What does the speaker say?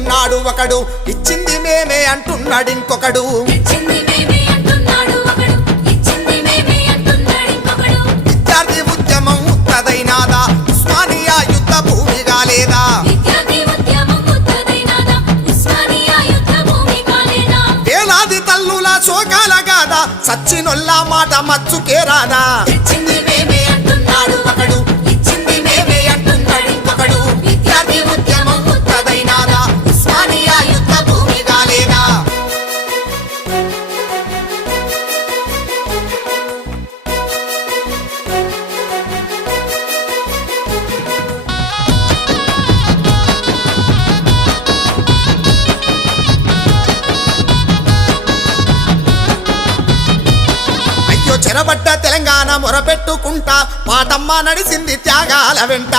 అంటున్నాడు ఒకడు, ఇచ్చింది మేమే అంటున్నాడు ఇంకొకడు. విద్యార్థి ఉద్యమం ఉత్తదైనాదా, ఉస్మానియా యుద్ధ భూమి కాలేదా? వేలాది తల్లుల శోకాల గాదా, సచ్చినొల్ల మాట మచ్చుకే రాదా? ఇచ్చింది మేమే అంటున్నాడు ఒకడు, ఇచ్చింది మేమే అంటున్నాడు ఇంకొకడు. విద్యార్థి ఉద్యమం ఉత్తదైనాదా, ఉస్మానియా యుద్ధ భూమి కాలేదా? చెరబడ్డ తెలంగాణ మొరపెట్టుకుంటా, పాటమ్మ నడిసింది త్యాగాల వెంట.